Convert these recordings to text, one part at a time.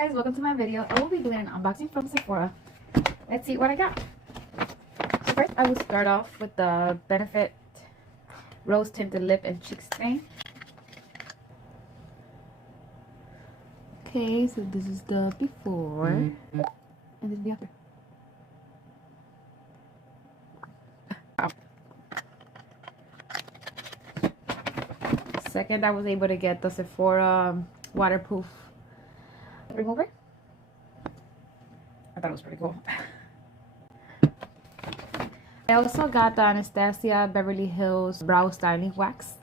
guys, welcome to my video. I will be doing an unboxing from Sephora. Let's see what I got. So first I will start off with the Benefit Rose Tinted Lip and Cheek Stain. Okay, so this is the before and this is the after. Second, I was able to get the Sephora waterproof remover. I thought it was pretty cool. I also got the Anastasia Beverly Hills Brow Styling Wax.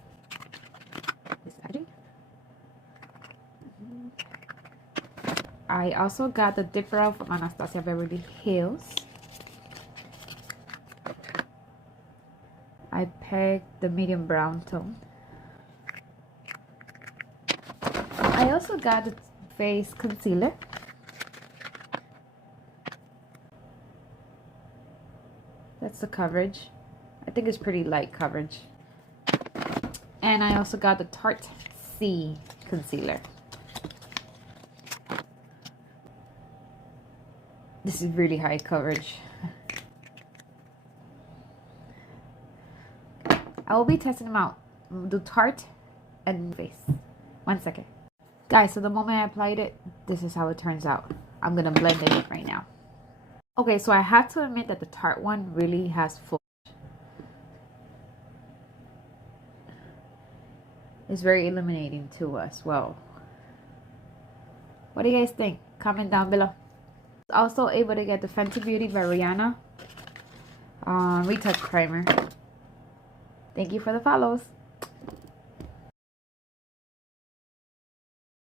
This packaging. I also got the Dip Brow from Anastasia Beverly Hills. I picked the medium brown tone. I also got the face concealer. That's the coverage. I think it's pretty light coverage. And I also got the Tarte C concealer. This is really high coverage. I will be testing them out. The Tarte and face. 1 second. Guys, so the moment I applied it, this is how it turns out. I'm gonna blend it in right now. Okay, so I have to admit that the Tarte one really has full. It's very illuminating too as well. What do you guys think? Comment down below. Also able to get the Fenty Beauty by Rihanna Retouch Primer. Thank you for the follows.